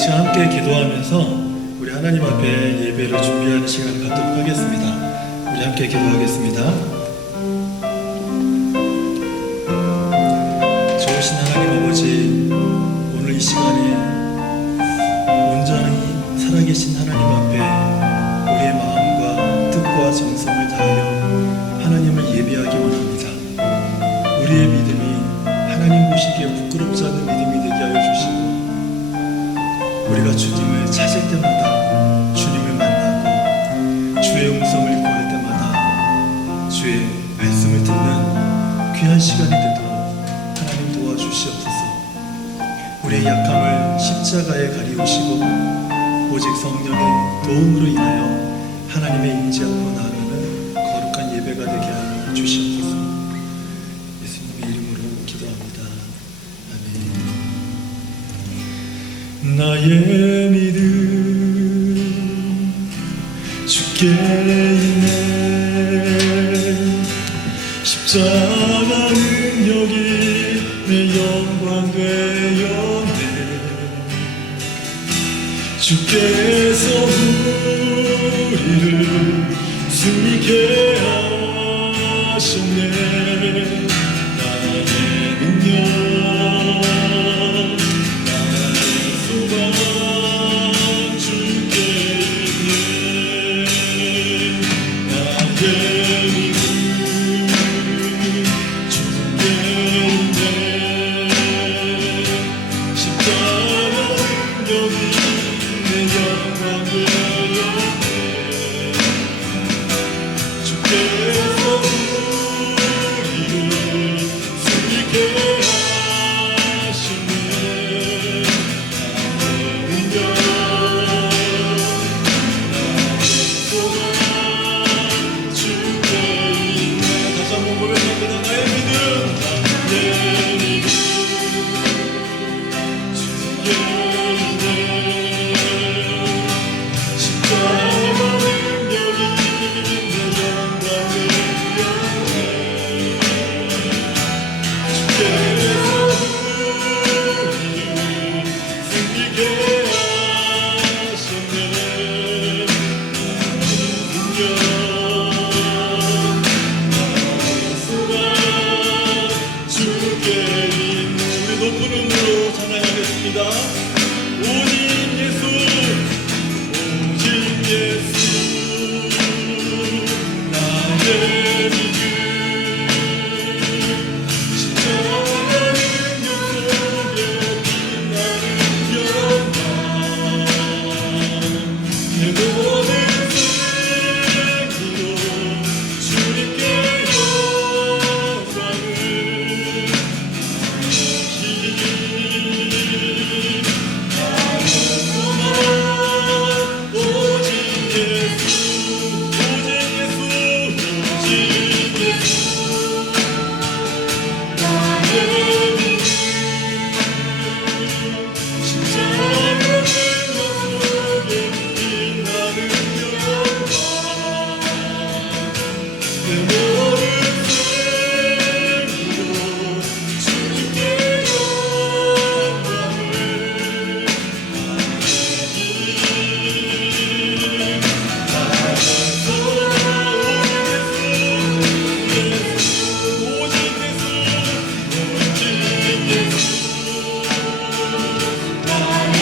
시간 함께 기도하면서 우리 하나님 앞에 예배를 준비하는 시간을 갖도록 하겠습니다. 우리 함께 기도하겠습니다. 좋으신 하나님 아버지, 오늘 이 시간에 온전히 살아계신 하나님 앞에 우리의 마음과 뜻과 정성을 다하여 하나님을 예배하기 원합니다. 우리의 믿음이 하나님 보시기에 부끄럽지 않는 믿음이 되게 하여 주시고, 우리가 주님을 찾을 때마다 주님을 만나고 주의 음성을 구할 때마다 주의 말씀을 듣는 귀한 시간이 되도록 하나님 도와주시옵소서. 우리의 약함을 십자가에 가리우시고 오직 성령의 도움으로 인하여 하나님의 임재 앞으로 나아가는 거룩한 예배가 되게 하여 주시옵소서. 예수님의 이름으로 기도합니다. 아멘. 나의 믿음 주께 있네. 십자가 능력이 내 영광 되었네. 주께서 우리를 승리케 하셨네. 나의 능력, 나의 소망 주께 있네. 나의 믿음 주께 있네. 십자가 능력이 내 영광 되었네. 주께서 우리를 승리케 하시네. 나의 능력, 나의 소망 주께 있네. 다시 한번 고백합니다. 나의 믿음, 나의 믿음 주께 있네. 십자가 능력이 내 영광 되었네. 주께서 우리를 승리케 하셨네. 나의 능력, 나의 소망 주께 있네. 우리 높은 음으로 찬양하겠습니다. 오직 예수, 오직 예수, 나의 믿음. 십자가 능력 속에 빛나는 영광. 내 모든 생기로 주님께 영광을. 나의 소망 오직 예수, 오직 예수, 오직 예수. 나의 믿음, 십자가 능력 속에 빛나는 영광. 내 모든 생기로 주님께 영광을. 나의 소망 오직 예수, 오직 예수. 나의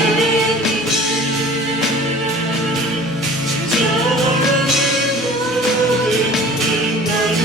믿음, 십자가 능력 속에 빛나는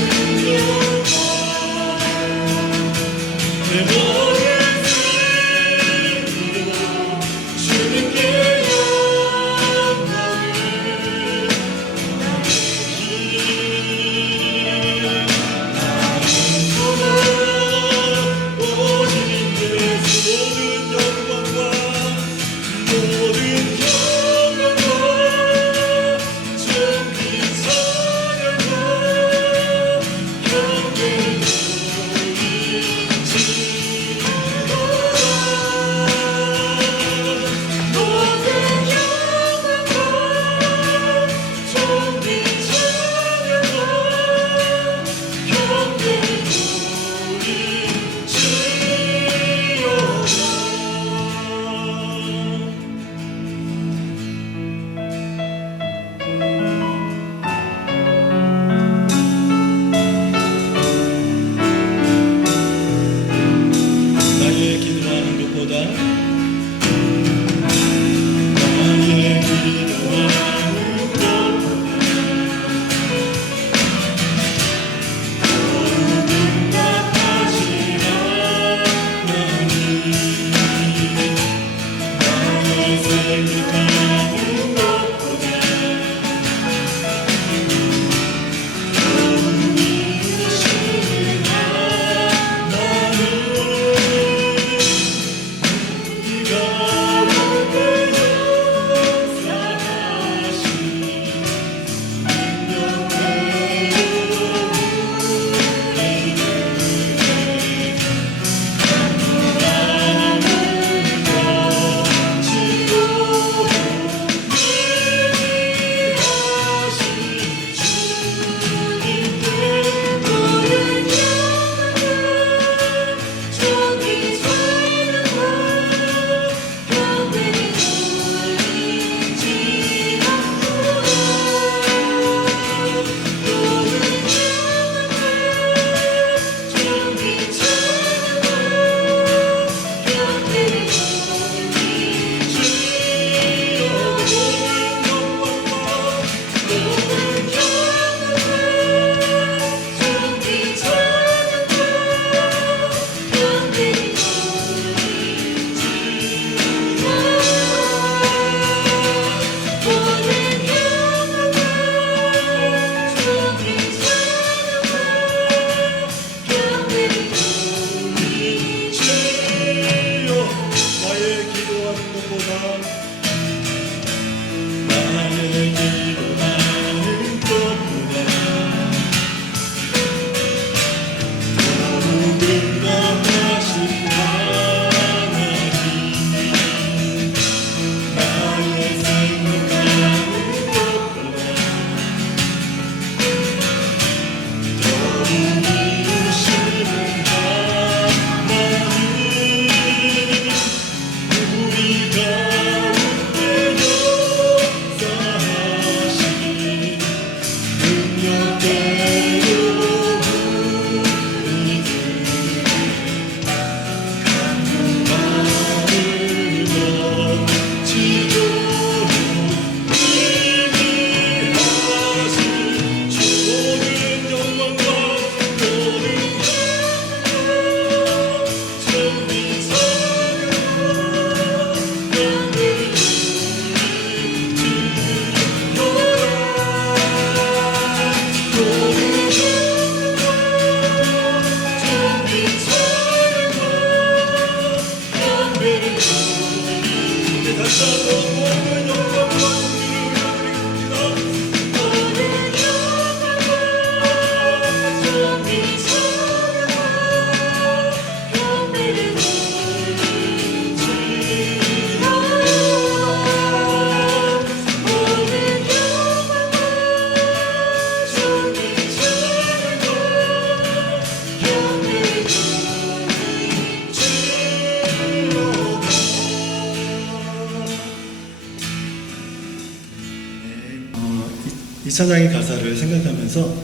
이 찬양의 가사를 생각하면서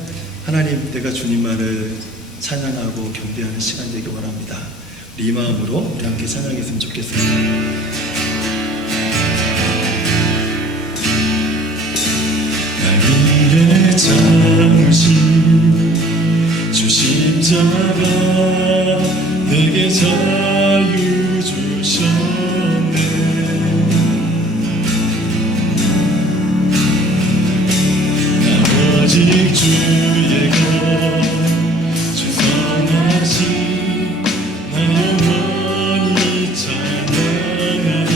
하나님, 내가 주님만을 찬양하고 경배하는 시간 되기 원합니다. 우리 이 마음으로 우리 함께 찬양했으면 좋겠습니다. 날 위해 참으신 주심자가 내게 자유 주셨네. 오직 주의 것 주선하신 나 영원히 찬양하리.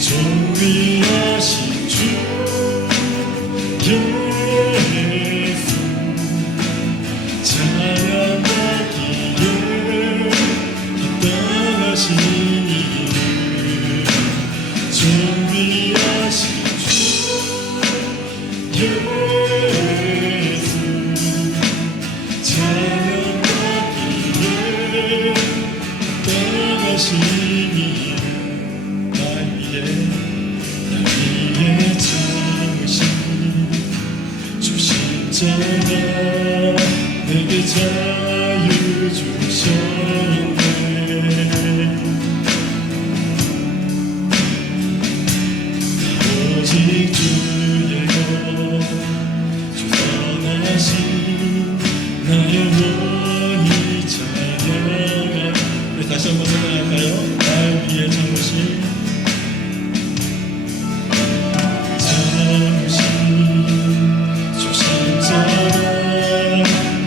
존귀하신 주 예수 찬양하기에 합당하신 이름. 존귀하신 주 예수 찬양하기에 합당하신 이름. 날 위해 참으신 주심자가 내게 자유 주셨네. 오직 주의 것 주선하신 나 영원히 찬양하리. 우리 다시 한번 생각할까요? 날 위해 참으신 주심자가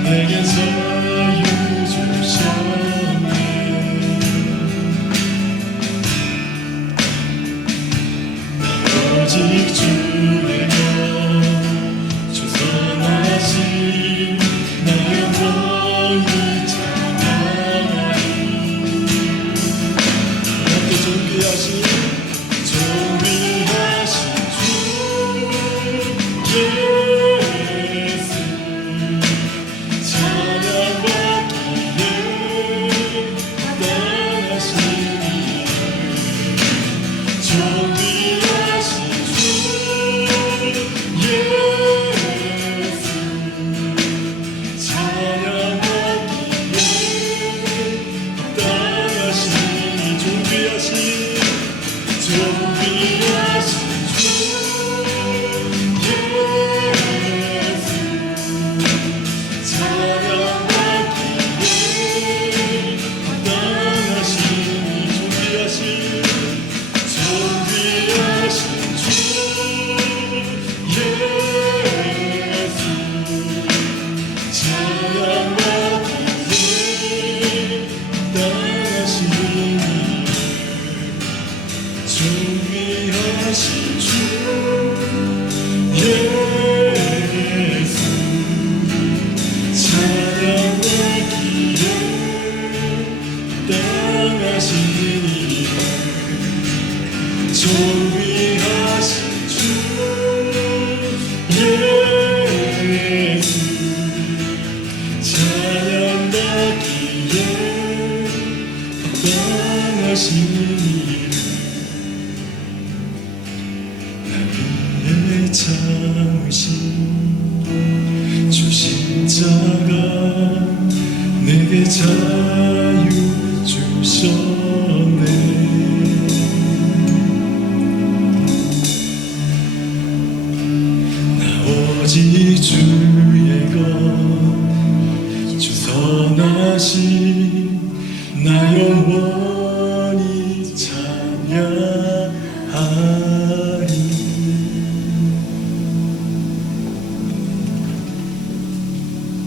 내게 자유 주셨네. 오직 주의 것 주선하신 나 영원히 찬양하리. 함께 존귀하신 주 예수 찬양하기에 합당하신 이름. 존귀하신 주 자유 주셨네. 나 오직 주의 것 주 선하신 나 영원히 찬양하리.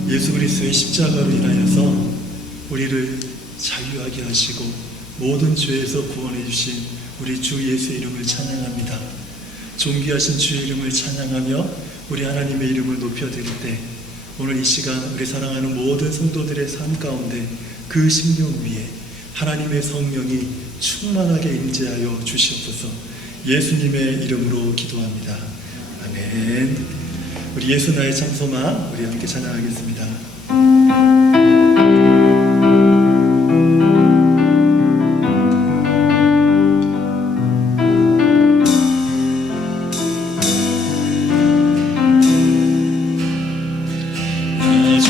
예수 그리스도의 십자가로 인하여서 우리를 자유하게 하시고 모든 죄에서 구원해 주신 우리 주 예수의 이름을 찬양합니다. 존귀하신 주의 이름을 찬양하며 우리 하나님의 이름을 높여드릴 때 오늘 이 시간 우리 사랑하는 모든 성도들의 삶 가운데 그 심령 위에 하나님의 성령이 충만하게 임재하여 주시옵소서. 예수님의 이름으로 기도합니다. 아멘. 우리 예수 나의 참소마 우리 함께 찬양하겠습니다. 저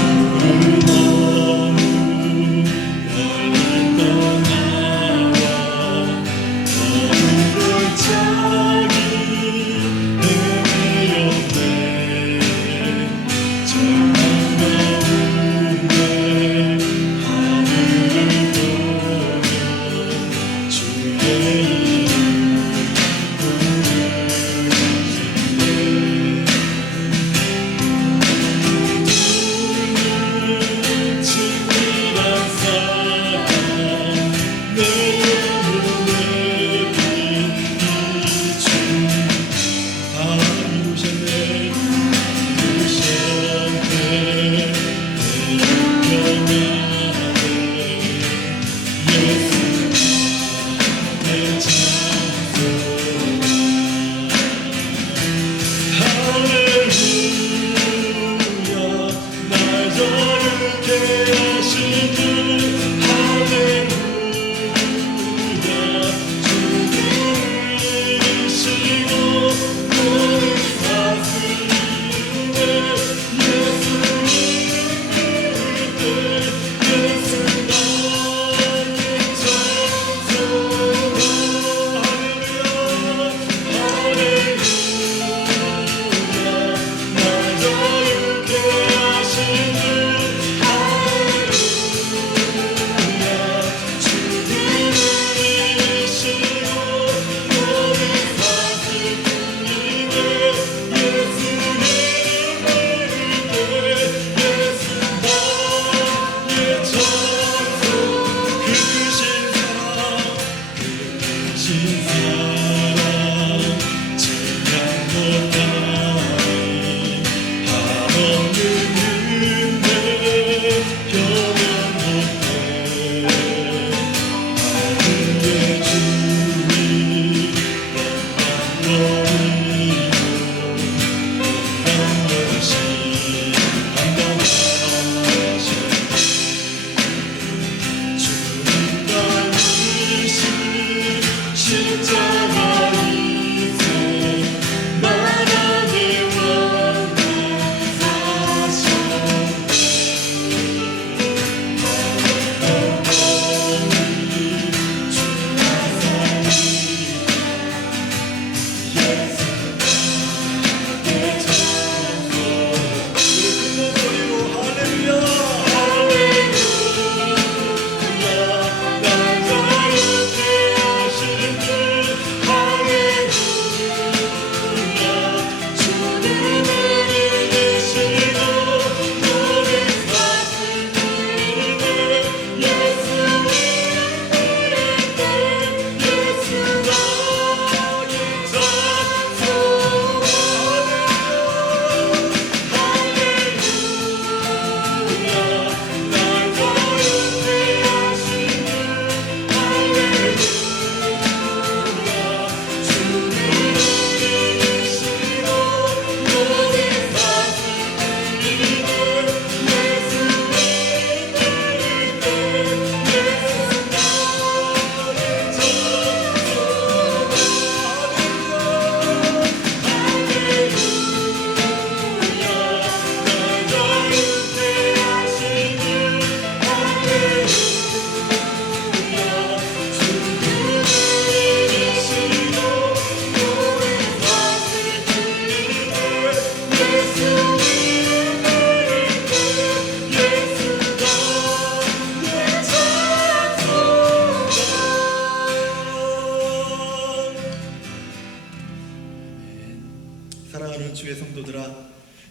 사랑하는 주의 성도들아,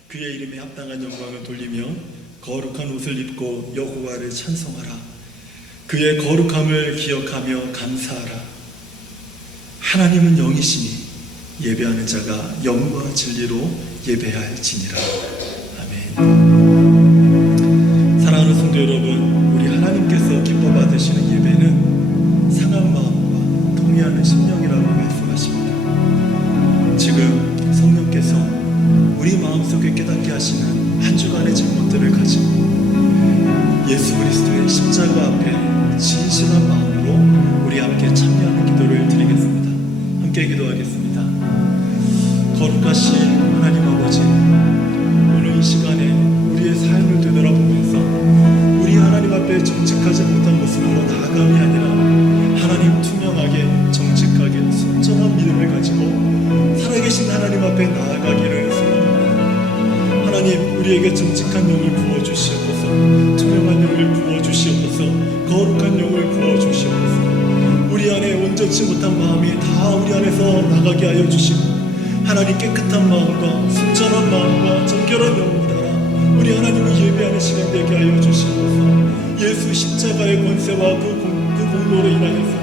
그의 이름에 합당한 영광을 돌리며 거룩한 옷을 입고 여호와를 찬송하라. 그의 거룩함을 기억하며 감사하라. 하나님은 영이시니 예배하는 자가 영과 진리로 예배할지니라. 아멘. 사랑하는 성도 여러분, 우리 하나님께서 기뻐 받으시는 예배는 상한 마음과 통회하는 심령이라고 말씀하십니다. 지금 성령께서 우리 마음속에 깨닫게 하시는 한 주간의 잘못들을 가지고 예수 그리스도의 십자가 앞에 진실한 마음으로 우리 함께 참여하는 기도를 드리겠습니다. 함께 기도하겠습니다. 거룩하신 하나님 아버지, 오늘 이 시간에 우리의 삶을 되돌아보면서 우리 하나님 앞에 정직하지 못한 모습으로 나아감이 아니라 하나님 투명하게 정직하게 순전한 믿음을 가지고 살아계신 하나님 앞에 나아가기를 소원합니다. 하나님, 우리에게 정직한 영을 부어주시옵소서, 투명한 영을 부어주시옵소서, 거룩한 영을 부어주시옵소서. 우리 안에 온전치 못한 마음이 다 우리 안에서 나가게 하여 주시고, 하나님 깨끗한 마음과 순전한 마음과 정결한 영을 따라 우리 하나님을 예배하는 시간 되게 하여 주시옵소서. 예수 십자가의 권세와 그 공로로 인하여서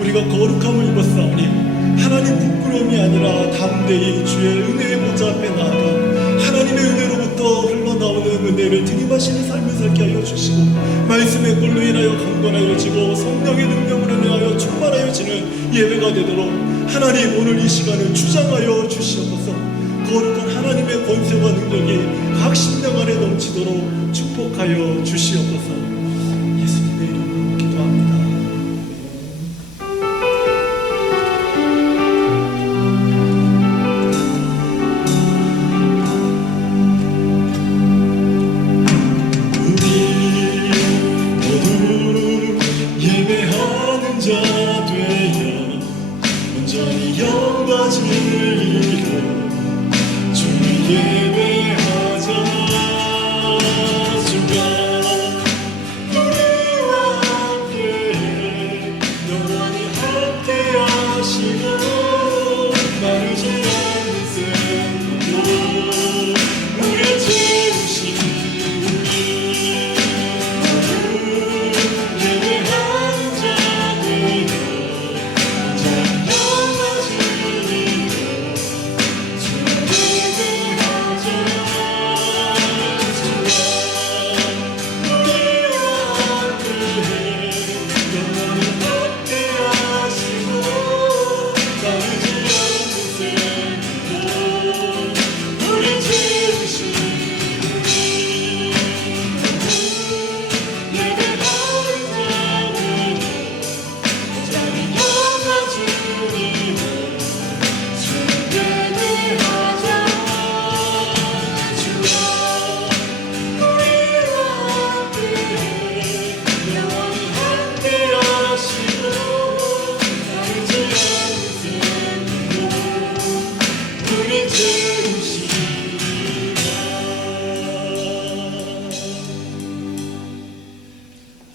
우리가 거룩함을 입었사오니 하나님 부끄러움이 아니라 담대히 주의 은혜의 보좌 앞에 나아가 하나님의 은혜로부터 흘러나오는 은혜를 들이마시는 삶을 살게 하여 주시고, 말씀의 꼴로 인하여 강건하여지고 성령의 능력으로 인하여 충만하여지는 예배가 되도록 하나님, 오늘 이 시간을 주장하여 주시옵소서. 거룩한 하나님의 권세와 능력이 각 심령 안에 넘치도록 축복하여 주시옵소서. 예수님의 이름으로 기도합니다.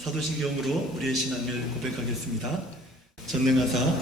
사도신경으로 우리의 신앙을 고백하겠습니다. 전능하사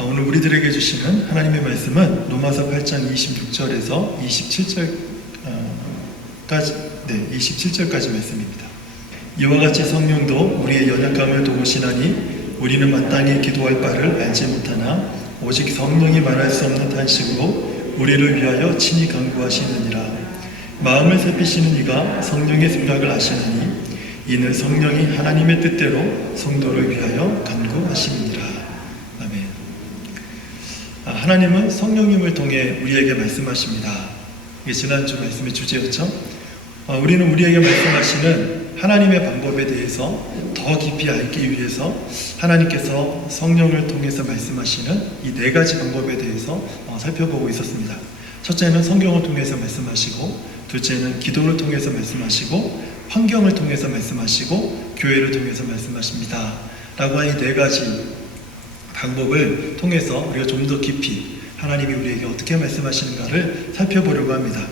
오늘 우리들에게 주시는 하나님의 말씀은 로마서 8장 26절에서 27절까지 말씀입니다. 이와 같이 성령도 우리의 연약함을 도우시나니 우리는 마땅히 기도할 바를 알지 못하나 오직 성령이 말할 수 없는 탄식으로 우리를 위하여 친히 간구하시느니라. 마음을 살피시는 이가 성령의 생각을 아시나니 이는 성령이 하나님의 뜻대로 성도를 위하여 간구하심이니라. 아멘. 하나님은 성령님을 통해 우리에게 말씀하십니다. 이게 지난주 말씀의 주제였죠. 우리는 우리에게 말씀하시는 하나님의 방법에 대해서 더 깊이 알기 위해서 하나님께서 성령을 통해서 말씀하시는 이 네 가지 방법에 대해서 살펴보고 있었습니다. 첫째는 성경을 통해서 말씀하시고, 둘째는 기도를 통해서 말씀하시고, 환경을 통해서 말씀하시고, 교회를 통해서 말씀하십니다 라고 하는 이 네 가지 방법을 통해서 우리가 좀 더 깊이 하나님이 우리에게 어떻게 말씀하시는가를 살펴보려고 합니다.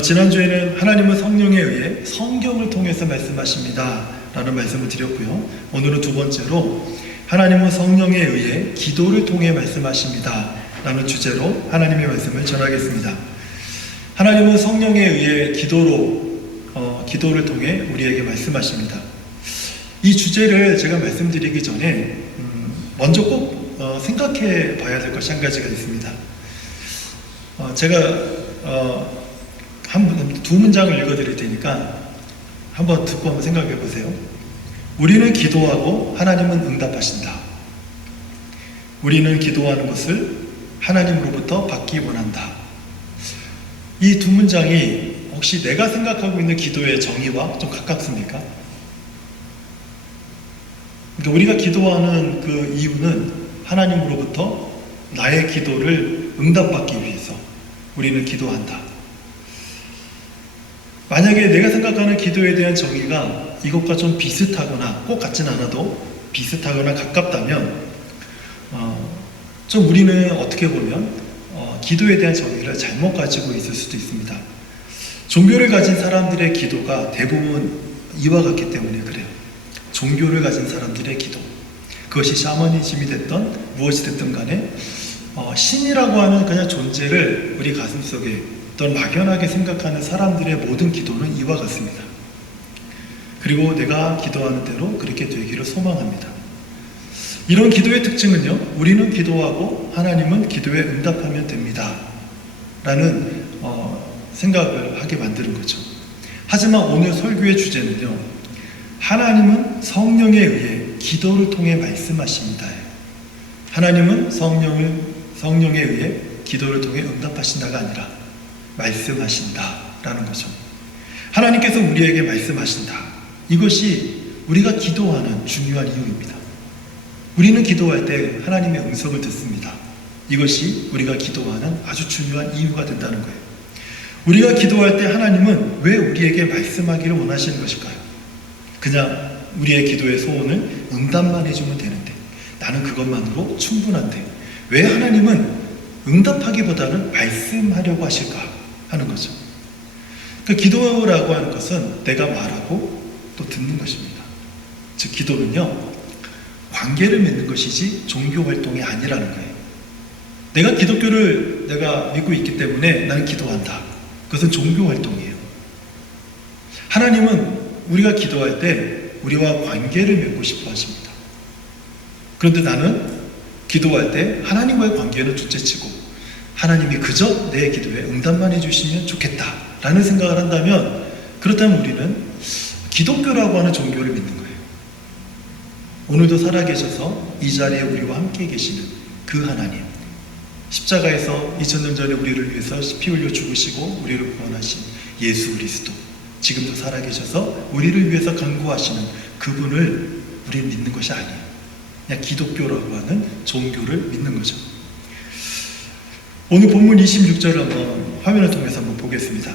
지난주에는 하나님은 성령에 의해 성경을 통해서 말씀하십니다 라는 말씀을 드렸고요. 오늘은 두 번째로 하나님은 성령에 의해 기도를 통해 말씀하십니다 라는 주제로 하나님의 말씀을 전하겠습니다. 하나님은 성령에 의해 기도를 통해 우리에게 말씀하십니다. 이 주제를 제가 말씀드리기 전에 먼저 꼭 생각해 봐야 될 것이 한 가지가 있습니다. 제가 두 문장을 읽어드릴 테니까 한번 듣고 한번 생각해 보세요. 우리는 기도하고 하나님은 응답하신다. 우리는 기도하는 것을 하나님으로부터 받기 원한다. 이 두 문장이 혹시 내가 생각하고 있는 기도의 정의와 좀 가깝습니까? 그러니까 우리가 기도하는 그 이유는 하나님으로부터 나의 기도를 응답받기 위해서 우리는 기도한다. 만약에 내가 생각하는 기도에 대한 정의가 이것과 좀 비슷하거나 꼭 같진 않아도 비슷하거나 가깝다면 좀 우리는 어떻게 보면 기도에 대한 정의를 잘못 가지고 있을 수도 있습니다. 종교를 가진 사람들의 기도가 대부분 이와 같기 때문에 그래요. 종교를 가진 사람들의 기도, 그것이 샤머니즘이 됐던 무엇이 됐든 간에 신이라고 하는 그냥 존재를 우리 가슴속에 또는 막연하게 생각하는 사람들의 모든 기도는 이와 같습니다. 그리고 내가 기도하는 대로 그렇게 되기를 소망합니다. 이런 기도의 특징은요, 우리는 기도하고 하나님은 기도에 응답하면 됩니다 라는 생각을 하게 만드는 거죠. 하지만 오늘 설교의 주제는요, 하나님은 성령에 의해 기도를 통해 말씀하십니다. 하나님은 성령에 의해 기도를 통해 응답하신다가 아니라 말씀하신다 라는 거죠. 하나님께서 우리에게 말씀하신다. 이것이 우리가 기도하는 중요한 이유입니다. 우리는 기도할 때 하나님의 음성을 듣습니다. 이것이 우리가 기도하는 아주 중요한 이유가 된다는 거예요. 우리가 기도할 때 하나님은 왜 우리에게 말씀하기를 원하시는 것일까요? 그냥 우리의 기도의 소원을 응답만 해주면 되는데, 나는 그것만으로 충분한데 왜 하나님은 응답하기보다는 말씀하려고 하실까 하는 거죠. 그 기도라고 하는 것은 내가 말하고 또 듣는 것입니다. 즉 기도는요, 관계를 맺는 것이지 종교 활동이 아니라는 거예요. 내가 기독교를 내가 믿고 있기 때문에 나는 기도한다. 그것은 종교 활동이에요. 하나님은 우리가 기도할 때 우리와 관계를 맺고 싶어 하십니다. 그런데 나는 기도할 때 하나님과의 관계는 둘째치고 하나님이 그저 내 기도에 응답만 해주시면 좋겠다 라는 생각을 한다면, 그렇다면 우리는 기독교라고 하는 종교를 믿는 거예요. 오늘도 살아계셔서 이 자리에 우리와 함께 계시는 그 하나님, 십자가에서 2000년 전에 우리를 위해서 피 흘려 죽으시고 우리를 구원하신 예수 그리스도, 지금도 살아계셔서 우리를 위해서 간구하시는 그분을 우리는 믿는 것이 아니에요. 그냥 기독교라고 하는 종교를 믿는 거죠. 오늘 본문 26절을 한번 화면을 통해서 한번 보겠습니다.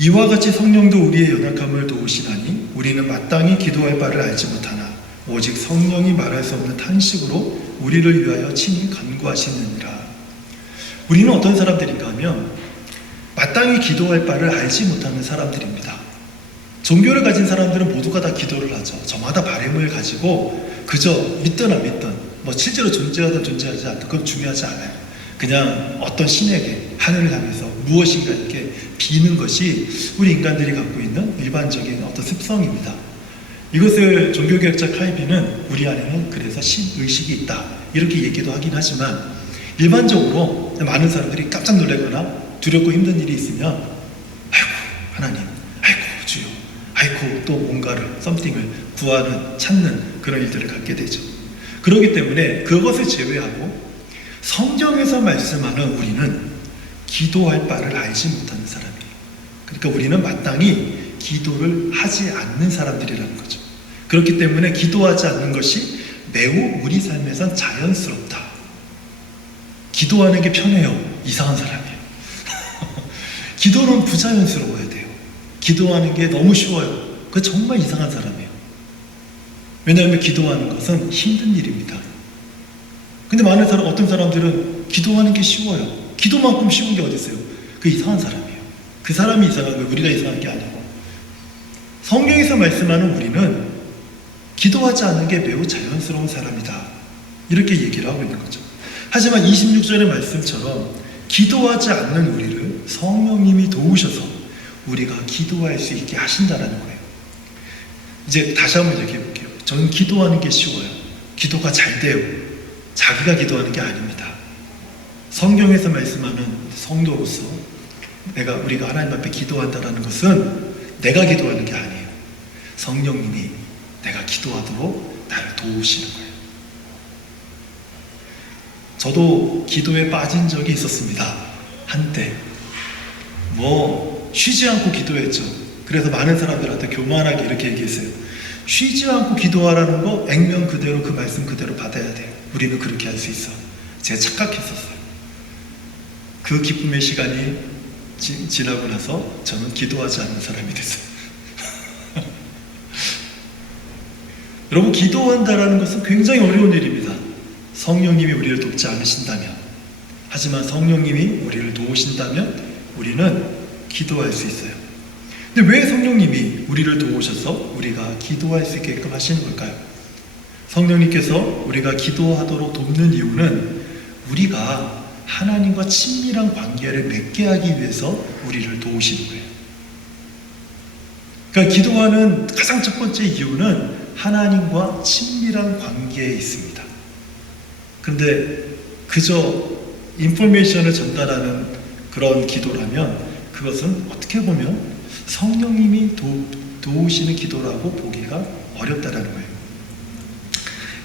이와 같이 성령도 우리의 연약함을 도우시나니 우리는 마땅히 기도할 바를 알지 못하나 오직 성령이 말할 수 없는 탄식으로 우리를 위하여 친히 간구하시느니라. 우리는 어떤 사람들인가 하면 마땅히 기도할 바를 알지 못하는 사람들입니다. 종교를 가진 사람들은 모두가 다 기도를 하죠. 저마다 바램을 가지고 그저 믿든 안 믿든 실제로 존재하든 존재하지 않든 그건 중요하지 않아요. 그냥 어떤 신에게 하늘을 향해서 무엇인가 이렇게 비는 것이 우리 인간들이 갖고 있는 일반적인 어떤 습성입니다. 이것을 종교개혁자 칼빈은 우리 안에는 그래서 신의식이 있다 이렇게 얘기도 하긴 하지만, 일반적으로 많은 사람들이 깜짝 놀라거나 두렵고 힘든 일이 있으면 아이고 하나님, 아이고 주여, 아이고 또 뭔가를 썸띵을 구하는 찾는 그런 일들을 갖게 되죠. 그렇기 때문에 그것을 제외하고 성경에서 말씀하는 우리는 기도할 바를 알지 못하는 사람이에요. 그러니까 우리는 마땅히 기도를 하지 않는 사람들이라는 거죠. 그렇기 때문에 기도하지 않는 것이 매우 우리 삶에선 자연스럽다. 기도하는 게 편해요. 이상한 사람이에요. 기도는 부자연스러워야 돼요. 기도하는 게 너무 쉬워요. 그거 정말 이상한 사람이에요. 왜냐하면 기도하는 것은 힘든 일입니다. 근데 어떤 사람들은 기도하는 게 쉬워요. 기도만큼 쉬운 게 어디 있어요? 그 이상한 사람이에요. 그 사람이 이상한 거예요. 우리가 이상한 게 아니고. 성경에서 말씀하는 우리는 기도하지 않는 게 매우 자연스러운 사람이다. 이렇게 얘기를 하고 있는 거죠. 하지만 26절의 말씀처럼 기도하지 않는 우리를 성령님이 도우셔서 우리가 기도할 수 있게 하신다는 거예요. 이제 다시 한번 얘기해 볼게요. 저는 기도하는 게 쉬워요. 기도가 잘 돼요. 자기가 기도하는 게 아닙니다. 성경에서 말씀하는 성도로서 우리가 하나님 앞에 기도한다는 것은 내가 기도하는 게 아니에요. 성령님이 내가 기도하도록 나를 도우시는 거예요. 저도 기도에 빠진 적이 있었습니다. 한때 쉬지 않고 기도했죠. 그래서 많은 사람들한테 교만하게 이렇게 얘기했어요. 쉬지 않고 기도하라는 거 액면 그대로 그 말씀 그대로 받아야 돼요. 우리는 그렇게 할 수 있어. 제가 착각했었어요. 그 기쁨의 시간이 지나고 나서 저는 기도하지 않는 사람이 됐어요. 여러분, 기도한다라는 것은 굉장히 어려운 일입니다. 성령님이 우리를 돕지 않으신다면, 하지만 성령님이 우리를 도우신다면 우리는 기도할 수 있어요. 근데 왜 성령님이 우리를 도우셔서 우리가 기도할 수 있게끔 하시는 걸까요? 성령님께서 우리가 기도하도록 돕는 이유는 우리가 하나님과 친밀한 관계를 맺게 하기 위해서 우리를 도우시는 거예요. 그러니까 기도하는 가장 첫 번째 이유는 하나님과 친밀한 관계에 있습니다. 그런데 그저 인포메이션을 전달하는 그런 기도라면 그것은 어떻게 보면 성령님이 도우시는 기도라고 보기가 어렵다라는 거예요.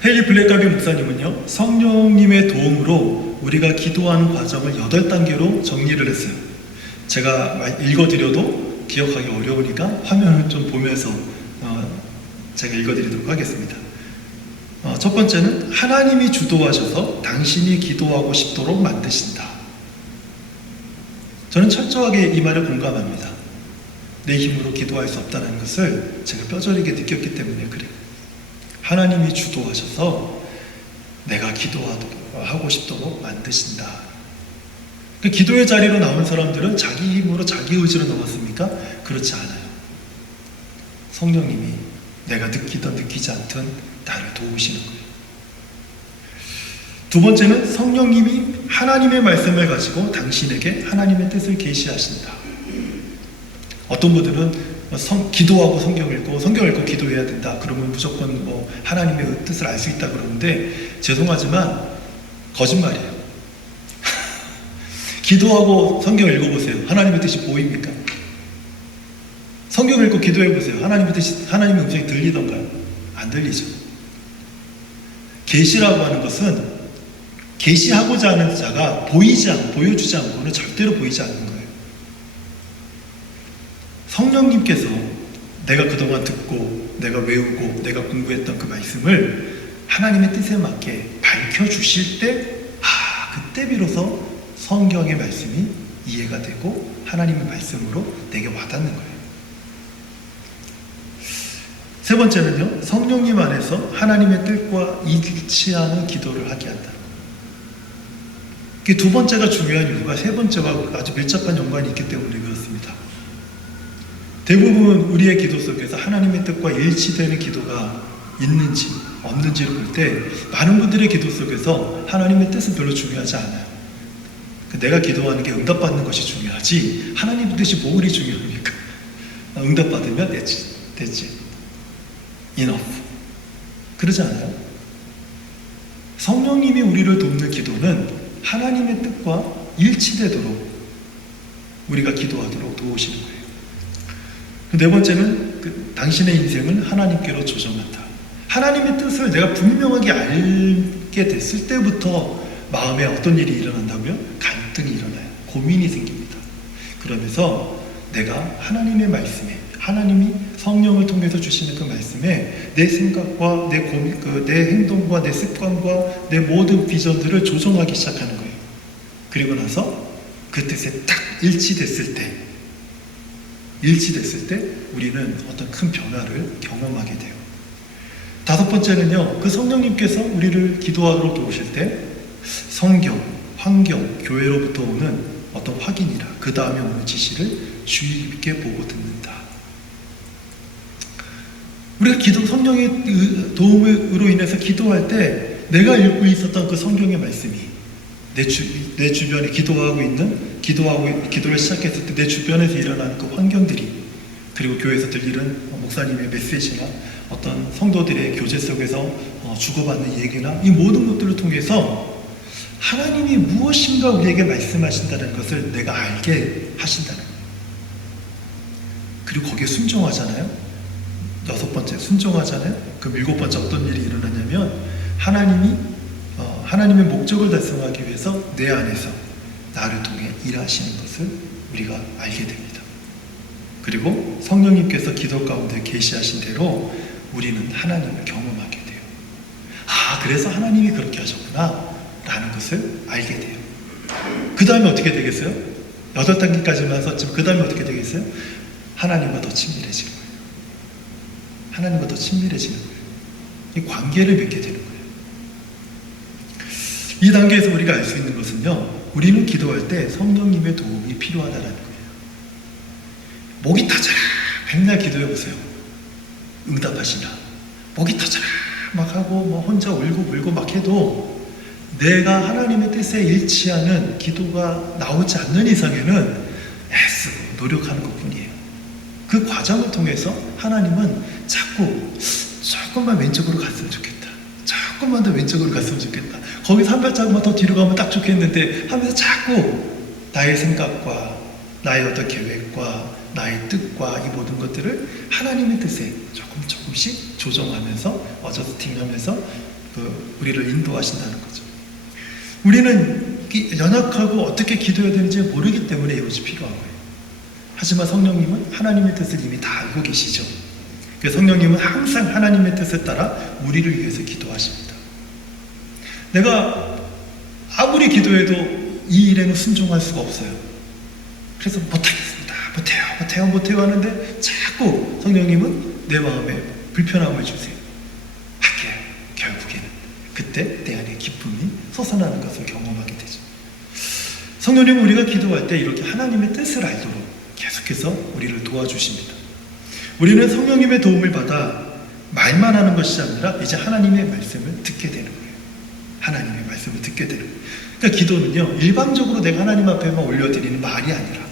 헨리 블랙가비 목사님은요, 성령님의 도움으로 우리가 기도하는 과정을 8단계로 정리를 했어요. 제가 읽어드려도 기억하기 어려우니까 화면을 좀 보면서 제가 읽어드리도록 하겠습니다. 첫 번째는 하나님이 주도하셔서 당신이 기도하고 싶도록 만드신다. 저는 철저하게 이 말에 공감합니다. 내 힘으로 기도할 수 없다는 것을 제가 뼈저리게 느꼈기 때문에 그래요. 하나님이 주도하셔서 내가 기도하고 싶도록 만드신다. 그 기도의 자리로 나온 사람들은 자기 힘으로 자기 의지로 나왔습니까? 그렇지 않아요. 성령님이 내가 느끼든 느끼지 않든 나를 도우시는 거예요. 두 번째는 성령님이 하나님의 말씀을 가지고 당신에게 하나님의 뜻을 계시하신다. 어떤 분들은 기도하고 성경 읽고 기도해야 된다. 그러면 무조건 하나님의 뜻을 알 수 있다 그러는데 죄송하지만 거짓말이에요. 기도하고 성경 읽어보세요. 하나님의 뜻이 보입니까? 성경 읽고 기도해보세요. 하나님의 음성이 들리던가요? 안 들리죠. 계시라고 하는 것은 계시하고자 하는 자가 보여주지 않고는 절대로 보이지 않는 거예요. 성령님께서 내가 그동안 듣고 내가 외우고 내가 공부했던 그 말씀을 하나님의 뜻에 맞게 밝혀주실 때 그때 비로소 성경의 말씀이 이해가 되고 하나님의 말씀으로 내게 와닿는 거예요. 세 번째는요, 성령님 안에서 하나님의 뜻과 일치하는 기도를 하게 한다. 두 번째가 중요한 이유가 세 번째와 아주 밀접한 연관이 있기 때문에 그렇습니다. 대부분 우리의 기도 속에서 하나님의 뜻과 일치되는 기도가 있는지 없는지를 볼 때 많은 분들의 기도 속에서 하나님의 뜻은 별로 중요하지 않아요. 내가 기도하는 게 응답받는 것이 중요하지 하나님의 뜻이 뭐가 중요합니까? 응답받으면 됐지. enough. 그러지 않아요? 성령님이 우리를 돕는 기도는 하나님의 뜻과 일치되도록 우리가 기도하도록 도우시는 거예요. 네 번째는 당신의 인생을 하나님께로 조정한다. 하나님의 뜻을 내가 분명하게 알게 됐을 때부터 마음에 어떤 일이 일어난다고요? 갈등이 일어나요. 고민이 생깁니다. 그러면서 내가 하나님의 말씀에 하나님이 성령을 통해서 주시는 그 말씀에 내 생각과 내 고민, 내 행동과 내 습관과 내 모든 비전들을 조정하기 시작하는 거예요. 그리고 나서 그 뜻에 딱 일치됐을 때 우리는 어떤 큰 변화를 경험하게 돼요. 다섯 번째는요, 그 성령님께서 우리를 기도하러 도우실 때 성경, 환경, 교회로부터 오는 어떤 확인이라 그 다음에 오는 지시를 주의 깊게 보고 듣는다. 우리가 성령의 도움으로 인해서 기도할 때 내가 읽고 있었던 그 성경의 말씀이 내 주변에 기도를 시작했을 때 내 주변에서 일어나는 그 환경들이, 그리고 교회에서 들리는 목사님의 메시지나 어떤 성도들의 교제 속에서 주고받는 얘기나 이 모든 것들을 통해서 하나님이 무엇인가 우리에게 말씀하신다는 것을 내가 알게 하신다는 거예요. 그리고 거기에 순종하잖아요. 여섯 번째 순종하잖아요. 그럼 일곱 번째 어떤 일이 일어나냐면 하나님의 목적을 달성하기 위해서 내 안에서 나를 통해 일하시는 것을 우리가 알게 됩니다. 그리고 성령님께서 기도 가운데 계시하신 대로 우리는 하나님을 경험하게 돼요. 아, 그래서 하나님이 그렇게 하셨구나 라는 것을 알게 돼요. 그 다음에 어떻게 되겠어요? 8단계까지 나서 지금 그 다음에 어떻게 되겠어요? 하나님과 더 친밀해지는 거예요. 하나님과 더 친밀해지는 거예요. 이 관계를 맺게 되는 거예요. 이 단계에서 우리가 알 수 있는 것은요, 우리는 기도할 때 성령님의 도움이 필요하다는 거예요. 목이 터져라 맨날 기도해 보세요. 응답하시나. 목이 터져라 막 하고 혼자 울고 막 해도 내가 하나님의 뜻에 일치하는 기도가 나오지 않는 이상에는 애쓰고 노력하는 것뿐이에요. 그 과정을 통해서 하나님은 자꾸 조금만 왼쪽으로 갔으면 좋겠다, 조금만 더 왼쪽으로 갔으면 좋겠다, 거기서 한 발자국만 더 뒤로 가면 딱 좋겠는데 하면서 자꾸 나의 생각과 나의 어떤 계획과 나의 뜻과 이 모든 것들을 하나님의 뜻에 조금씩 조정하면서 어저스팅하면서 우리를 인도하신다는 거죠. 우리는 연약하고 어떻게 기도해야 되는지 모르기 때문에 이것이 필요한 거예요. 하지만 성령님은 하나님의 뜻을 이미 다 알고 계시죠. 그래서 성령님은 항상 하나님의 뜻에 따라 우리를 위해서 기도하십니다. 내가 아무리 기도해도 이 일에는 순종할 수가 없어요. 그래서 못하겠습니다, 못해요 하는데 자꾸 성령님은 내 마음에 불편함을 주세요. 할게요. 결국에는 그때 내 안에 기쁨이 솟아나는 것을 경험하게 되죠. 성령님은 우리가 기도할 때 이렇게 하나님의 뜻을 알도록 계속해서 우리를 도와주십니다. 우리는 성령님의 도움을 받아 말만 하는 것이 아니라 이제 하나님의 말씀을 듣게 되는 거예요. 하나님의 말씀을 듣게 되는 거예요. 그러니까 기도는요, 일방적으로 내가 하나님 앞에만 올려드리는 말이 아니라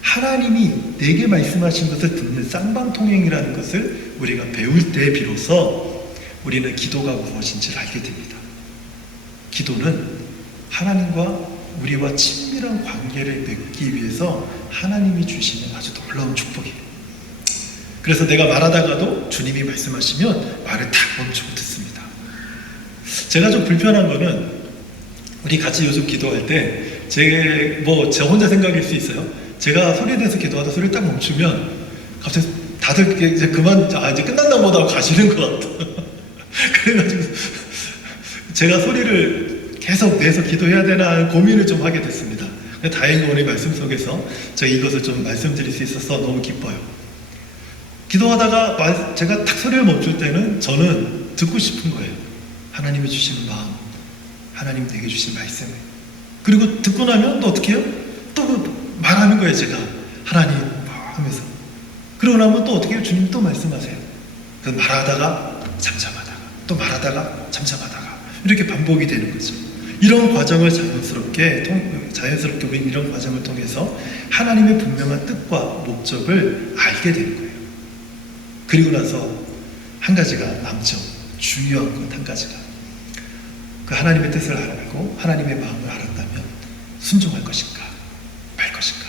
하나님이 내게 말씀하신 것을 듣는 쌍방통행이라는 것을 우리가 배울 때 비로소 우리는 기도가 무엇인지를 알게 됩니다. 기도는 하나님과 우리와 친밀한 관계를 맺기 위해서 하나님이 주시는 아주 놀라운 축복이에요. 그래서 내가 말하다가도 주님이 말씀하시면 말을 탁 멈추고 듣습니다. 제가 좀 불편한 거는 우리 같이 요즘 기도할 때 제 혼자 생각일 수 있어요. 제가 소리에 대해서 기도하다 소리를 딱 멈추면 갑자기 다들 이제 이제 끝났나 보다 하고 가시는 것 같아. 그래가지고 제가 소리를 계속 내서 기도해야 되나 고민을 좀 하게 됐습니다. 다행히 오늘 말씀 속에서 제가 이것을 좀 말씀드릴 수 있어서 너무 기뻐요. 기도하다가 제가 탁 소리를 멈출 때는 저는 듣고 싶은 거예요. 하나님이 주시는 마음, 하나님 내게 주신 말씀을. 그리고 듣고 나면 또 어떻게 해요? 또 말하는 거예요. 제가 하나님 하면서. 그러고 나면 또 어떻게 해요? 주님 또 말씀하세요. 그래서 말하다가 잠잠하다가 또 말하다가 잠잠하다가 이렇게 반복이 되는 거죠. 이런 과정을 자연스럽게 우리는 이런 과정을 통해서 하나님의 분명한 뜻과 목적을 알게 되는 거예요. 그리고 나서 한 가지가 남죠. 중요한 것 한 가지가, 그 하나님의 뜻을 알고 하나님의 마음을 알았다면 순종할 것인가 말 것인가,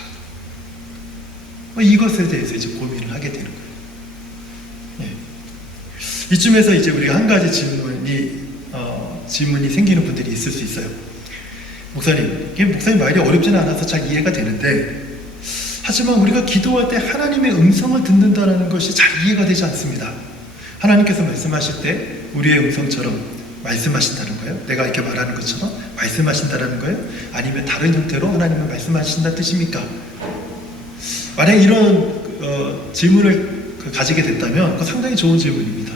이것에 대해서 이제 고민을 하게 되는 거예요. 예. 이쯤에서 이제 우리가 한 가지 질문이 생기는 분들이 있을 수 있어요. 목사님 말이 어렵지는 않아서 잘 이해가 되는데 하지만 우리가 기도할 때 하나님의 음성을 듣는다는 것이 잘 이해가 되지 않습니다. 하나님께서 말씀하실 때 우리의 음성처럼 말씀하신다는 거예요? 내가 이렇게 말하는 것처럼 말씀하신다는 거예요? 아니면 다른 형태로 하나님은 말씀하신다는 뜻입니까? 만약 이런 질문을 가지게 됐다면 그거 상당히 좋은 질문입니다.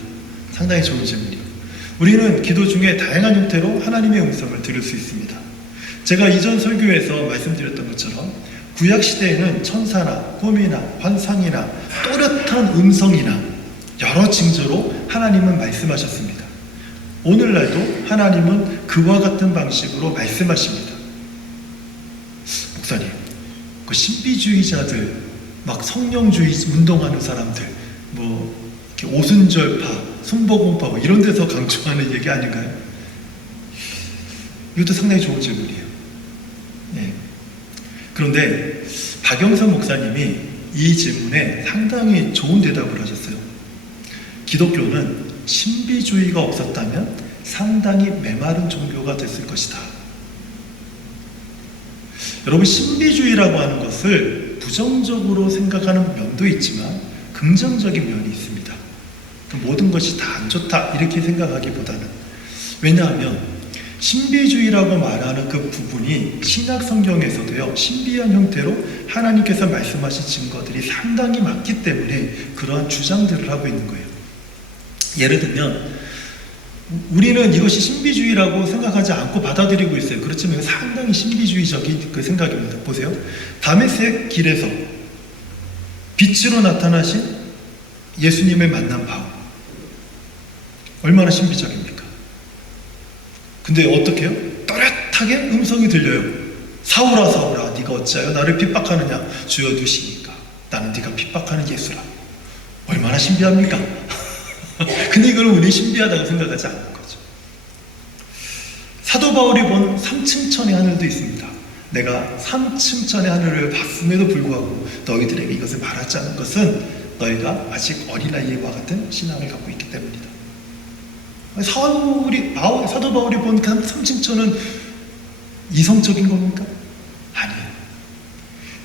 상당히 좋은 질문이에요. 우리는 기도 중에 다양한 형태로 하나님의 음성을 들을 수 있습니다. 제가 이전 설교에서 말씀드렸던 것처럼 구약시대에는 천사나 꿈이나 환상이나 또렷한 음성이나 여러 징조로 하나님은 말씀하셨습니다. 오늘날도 하나님은 그와 같은 방식으로 말씀하십니다. 목사님, 그 신비주의자들, 막 성령주의 운동하는 사람들, 뭐 이렇게 오순절파, 순복음파 뭐 이런 데서 강조하는 얘기 아닌가요? 이것도 상당히 좋은 질문이에요. 예. 그런데 박영선 목사님이 이 질문에 상당히 좋은 대답을 하셨어요. 기독교는 신비주의가 없었다면 상당히 메마른 종교가 됐을 것이다. 여러분, 신비주의라고 하는 것을 부정적으로 생각하는 면도 있지만 긍정적인 면이 있습니다. 모든 것이 다 안 좋다 이렇게 생각하기보다는, 왜냐하면 신비주의라고 말하는 그 부분이 신약 성경에서도요, 신비한 형태로 하나님께서 말씀하신 증거들이 상당히 많기 때문에 그러한 주장들을 하고 있는 거예요. 예를 들면 우리는 이것이 신비주의라고 생각하지 않고 받아들이고 있어요. 그렇지만 상당히 신비주의적인 그 생각입니다. 보세요. 다메섹 길에서 빛으로 나타나신 예수님을 만난 바울, 얼마나 신비적입니까? 근데 어떻게 해요? 또렷하게 음성이 들려요. 사울아 사울아 네가 어찌하여 나를 핍박하느냐, 주여 누시니까 나는 네가 핍박하는 예수라. 얼마나 신비합니까? 근데 이걸 우리 신비하다고 생각하지 않는 거죠. 사도 바울이 본 3층천의 하늘도 있습니다. 내가 3층천의 하늘을 봤음에도 불구하고 너희들에게 이것을 말하지 않은 것은 너희가 아직 어린아이와 같은 신앙을 갖고 있기 때문이다. 사도 바울이 본 그 3층천은 이성적인 겁니까? 아니에요.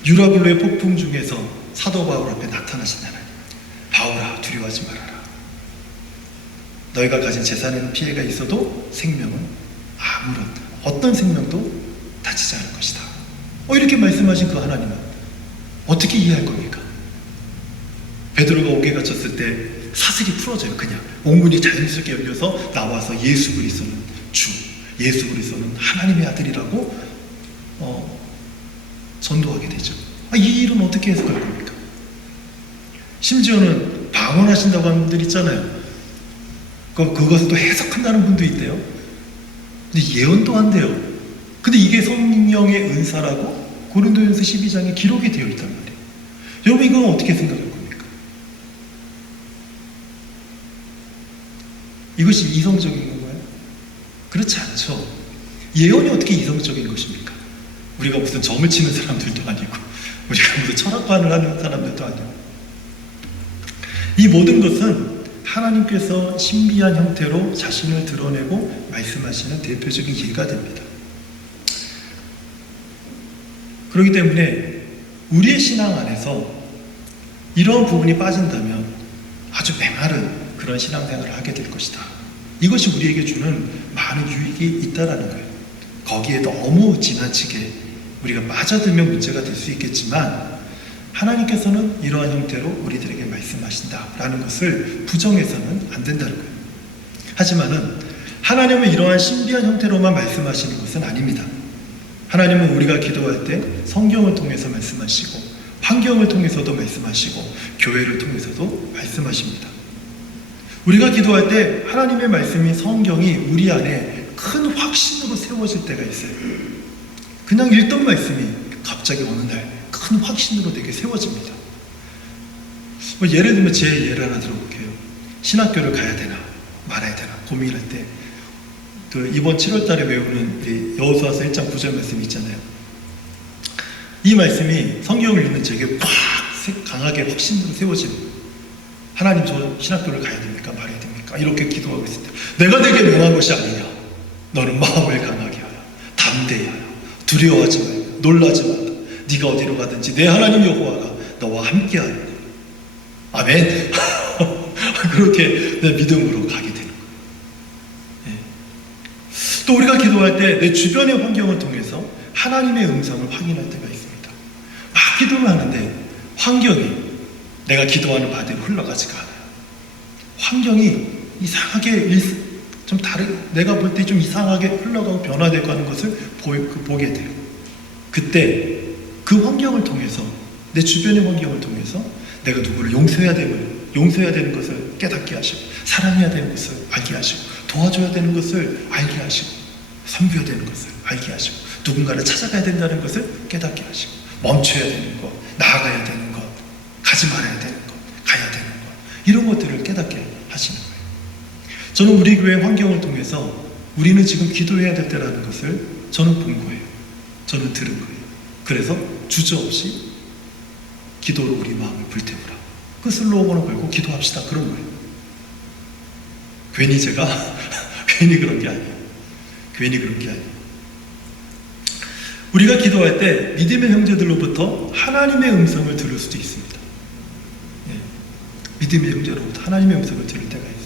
유라굴로의 폭풍 중에서 사도 바울 앞에 나타나신 하나님, 바울아 두려워하지 말아라. 너희가 가진 재산에는 피해가 있어도 생명은 아무런 어떤 생명도 다치지 않을 것이다. 이렇게 말씀하신 그 하나님은 어떻게 이해할 겁니까? 베드로가 옥에 갇혔을 때 사슬이 풀어져요. 그냥 옥문이 자연스럽게 열려서 나와서 예수 그리스도는 주, 예수 그리스도는 하나님의 아들이라고 전도하게 되죠. 이 일은 어떻게 해석할 겁니까? 심지어는 방언하신다고 하는 분들 있잖아요. 그것을 또 해석한다는 분도 있대요. 근데 예언도 한대요. 근데 이게 성령의 은사라고 고린도전서 12장에 기록이 되어 있단 말이에요. 여러분, 이건 어떻게 생각할 겁니까? 이것이 이성적인 건가요? 그렇지 않죠. 예언이 어떻게 이성적인 것입니까? 우리가 무슨 점을 치는 사람들도 아니고, 우리가 무슨 철학관을 하는 사람들도 아니고. 이 모든 것은 하나님께서 신비한 형태로 자신을 드러내고 말씀하시는 대표적인 예가 됩니다. 그렇기 때문에 우리의 신앙 안에서 이런 부분이 빠진다면 아주 메마른 그런 신앙생활을 하게 될 것이다. 이것이 우리에게 주는 많은 유익이 있다라는 거예요. 거기에 너무 지나치게 우리가 빠져들면 문제가 될 수 있겠지만, 하나님께서는 이러한 형태로 우리들에게 말씀하신다라는 것을 부정해서는 안 된다는 거예요. 하지만은 하나님은 이러한 신비한 형태로만 말씀하시는 것은 아닙니다. 하나님은 우리가 기도할 때 성경을 통해서 말씀하시고, 환경을 통해서도 말씀하시고, 교회를 통해서도 말씀하십니다. 우리가 기도할 때 하나님의 말씀이, 성경이 우리 안에 큰 확신으로 세워질 때가 있어요. 그냥 읽던 말씀이 갑자기 어느 날 큰 확신으로 되게 세워집니다. 예를 들면 제 예를 하나 들어볼게요. 신학교를 가야 되나 말아야 되나 고민할 때 이번 7월 달에 외우는 여호수아서 1장 9절 말씀이 있잖아요. 이 말씀이 성경을 읽는 제게 팍 강하게 확신으로 세워지는, 하나님 저 신학교를 가야 됩니까 말아야 됩니까 이렇게 기도하고 있을 때, 내가 내게 명한 것이 아니냐, 너는 마음을 강하게 하라, 담대히 하라, 두려워하지 말고 놀라지 말라, 네가 어디로 가든지 내 하나님 여호와가 너와 함께하리라. 아멘. 그렇게 내 믿음으로 가게 되는 거예요. 예. 또 우리가 기도할 때 내 주변의 환경을 통해서 하나님의 음성을 확인할 때가 있습니다. 막 기도를 하는데 환경이 내가 기도하는 바대로 흘러가지가 않아요. 환경이 이상하게 좀 내가 볼 때 좀 이상하게 흘러가고 변화되고 하는 것을 보게 돼요. 그때 그 환경을 통해서, 내 주변의 환경을 통해서 내가 누구를 용서해야 되는 것을 깨닫게 하시고, 사랑해야 되는 것을 알게 하시고, 도와줘야 되는 것을 알게 하시고, 섬겨야 되는 것을 알게 하시고, 누군가를 찾아가야 된다는 것을 깨닫게 하시고, 멈춰야 되는 것, 나아가야 되는 것, 가지 말아야 되는 것, 가야 되는 것, 이런 것들을 깨닫게 하시는 거예요. 저는 우리 교회 환경을 통해서 우리는 지금 기도해야 될 때라는 것을 저는 본 거예요. 저는 들은 거예요. 그래서 주저없이 기도로 우리 마음을 불태우라, 그 슬로건을 걸고 기도합시다, 그런 거예요. 괜히 제가 괜히 그런 게 아니에요. 괜히 그런 게 아니에요. 우리가 기도할 때 믿음의 형제들로부터 하나님의 음성을 들을 수도 있습니다. 예. 믿음의 형제로부터 하나님의 음성을 들을 때가 있어요.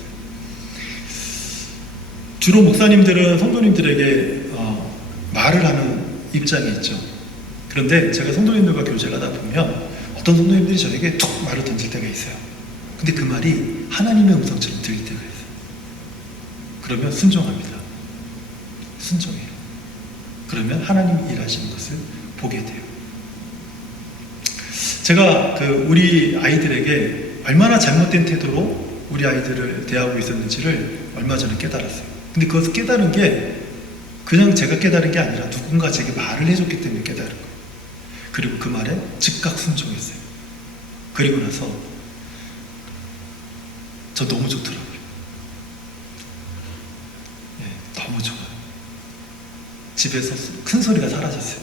주로 목사님들은 성도님들에게 말을 하는 입장이 있죠. 그런데 제가 성도님들과 교제를 하다 보면 어떤 성도님들이 저에게 툭 말을 던질 때가 있어요. 근데 그 말이 하나님의 음성처럼 들릴 때가 있어요. 그러면 순종합니다. 순종해요. 그러면 하나님이 일하시는 것을 보게 돼요. 제가 우리 아이들에게 얼마나 잘못된 태도로 우리 아이들을 대하고 있었는지를 얼마 전에 깨달았어요. 근데 그것을 깨달은 게 그냥 제가 깨달은 게 아니라 누군가 제게 말을 해줬기 때문에 깨달은 거예요. 그리고 그 말에 즉각 순종했어요. 그리고 나서 저 너무 좋더라고요. 네, 너무 좋아요. 집에서 큰 소리가 사라졌어요.